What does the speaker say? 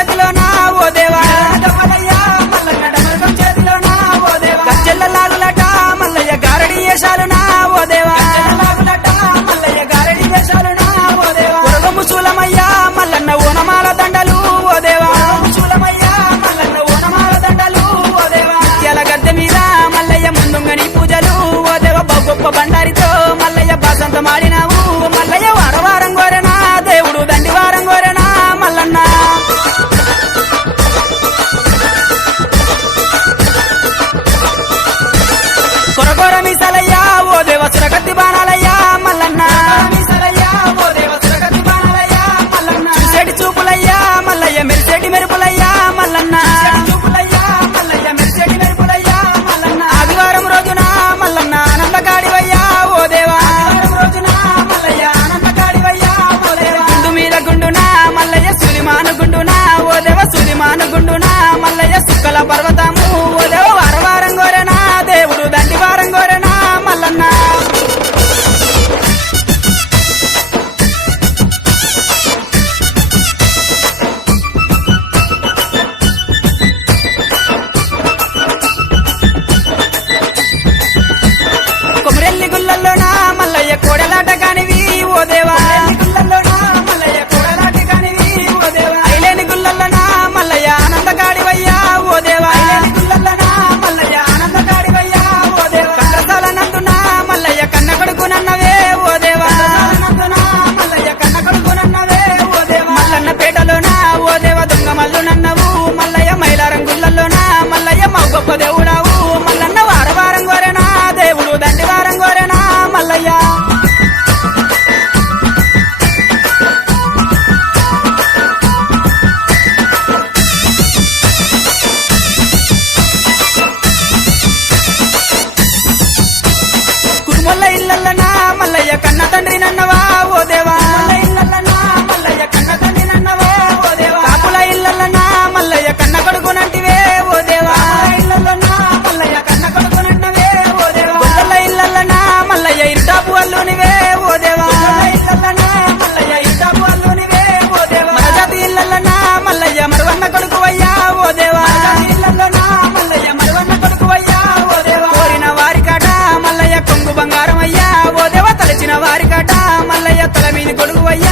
చేతిలోనా ఓ దేవా మల్లయ్య మల్లన్న డమరుకం చేతిలోనా ఓ దేవా గజ్జెల లాగులట మల్లయ్య గారడి వేషాలునా ఓ దేవా లాగులట మల్లయ్య గారడి వేషాలునా ఓ దేవా ఉరగము చూలమయ్య మల్లన్న ఓనమాల దండలు ఓ దేవా చూలమయ్య మల్లన్న ఓనమాల దండలు ఓ దేవా ముత్యాల గద్దె మీద మల్లయ్య ముందుంగని పూజలు ఓ దేవా గొప్ప బండారితో మల్లయ్య బాసంత మాడినావు మల్లయ్య వారం కోరెనా దేవుడు దండి వారం కోరెనా మల్లన్న కొరకొర మీసలయ్యా ఓ దేవ సురగతి బాణాలయ్యా మల్లన్న చూసేటి చూపులయ్యా మల్లయ్య మెరిసేటి మెరుపులయ్యా మల్లన్న ఆదివారం రోజున మల్లన్న ఆనందగాడివయ్యా ఓ దేవా గుండు మీద గుండునా మల్లయ్య సులిమాను గుండునా ఓ దేవ సులిమాను గుండునా మల్లయ్య సుక్కల పర్వతము ఓ దేవ వారం కోరెనా దేవుడు దండి వారం కోరెనా మల్లన్న కొమరెల్లి గుల్లల్లోనా మల్లయ్య కోడలాట కానివి ఓ దేవా ఐలేని గుల్లల్లోనా మల్లయ్య ఆనందగాడివయ్యా ఓ దేవా కండ్రసాల నందునా మల్లయ్య కన్న కొడుకునన్నవే ఓ దేవా మల్లన్న పేటలోనా ఓ దేవ దొంగ మల్లు నన్నవు మల్లయ్య మైలారం గుల్లల్లోనా మల్లయ్య మా గొప్ప దేవుడావు మల్లన్న వారం కోరెనా దేవుడు దండి వారం కోరెనా మల్లయ్య కురుమల్ల ఇల్లల్లనా మల్లయ్య కన్న తండ్రి నన్నవా ఓ దేవా కాపుల ఇల్లల్లనా మల్లయ్య కన్న కొడుకునంటివే ఓ దేవా గొల్లల ఇల్లల్లనా మల్లయ్య ఇరుటాపు అల్లునివే ఓ దేవా మరజాతి ఇల్లల్లనా మల్లయ్య మరవన్న కొడుకువయ్యా ఓ దేవా కోరిన వారికాట మల్లయ్య కొంగు బంగారం అయ్యా ఓ దేవ తలచిన వారికాట మల్లయ్య తల మీది కొడుకువయ్యా